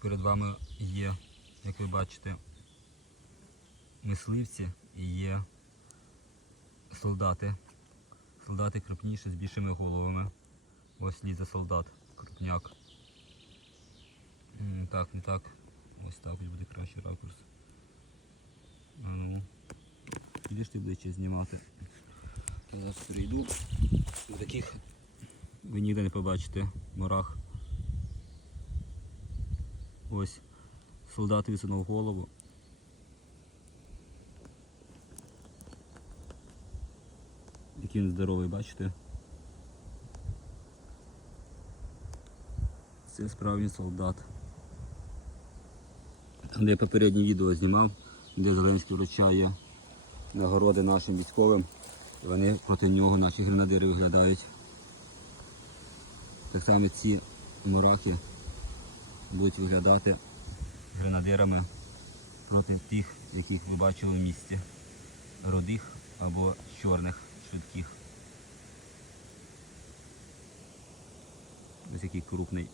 перед вами є, як ви бачите, мисливці і є солдати. Солдати крупніші з більшими головами. Ось лізе солдат, крупняк. Так, не так. Ось так ось буде кращий ракурс. А ну. Підеш ти ближче знімати. Зараз перейду. Таких ви ніде не побачите в мурах. Ось солдат висунув голову. Який він здоровий, бачите? Це справжній солдат. Там, де я попереднє відео знімав, де Зеленський вручає нагороди нашим військовим. І вони проти нього, наші гренадири, виглядають. Так само ці мурахи будуть виглядати гренадирами проти тих, яких ви бачили в місті. Рудих або чорних швидких. Ось який крупний